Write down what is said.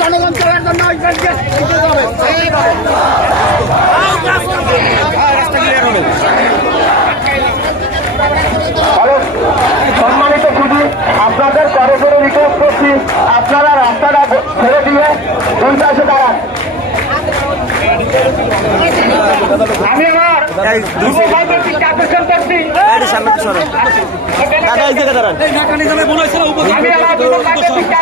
জনগণ চলার জন্য ওই পাশ দিতে হবে। সম্মানিত খুবই আপনাদের করে করে রিকোয়েস্ট করছি আপনারা রাস্তাটা ছেড়ে দিয়ে পঞ্চাশে দাঁড়ান। আমি আমার উপভাগের দিকে আকর্ষণ করছি। দাঁড়ান আমি আমার উপভাগের দিকে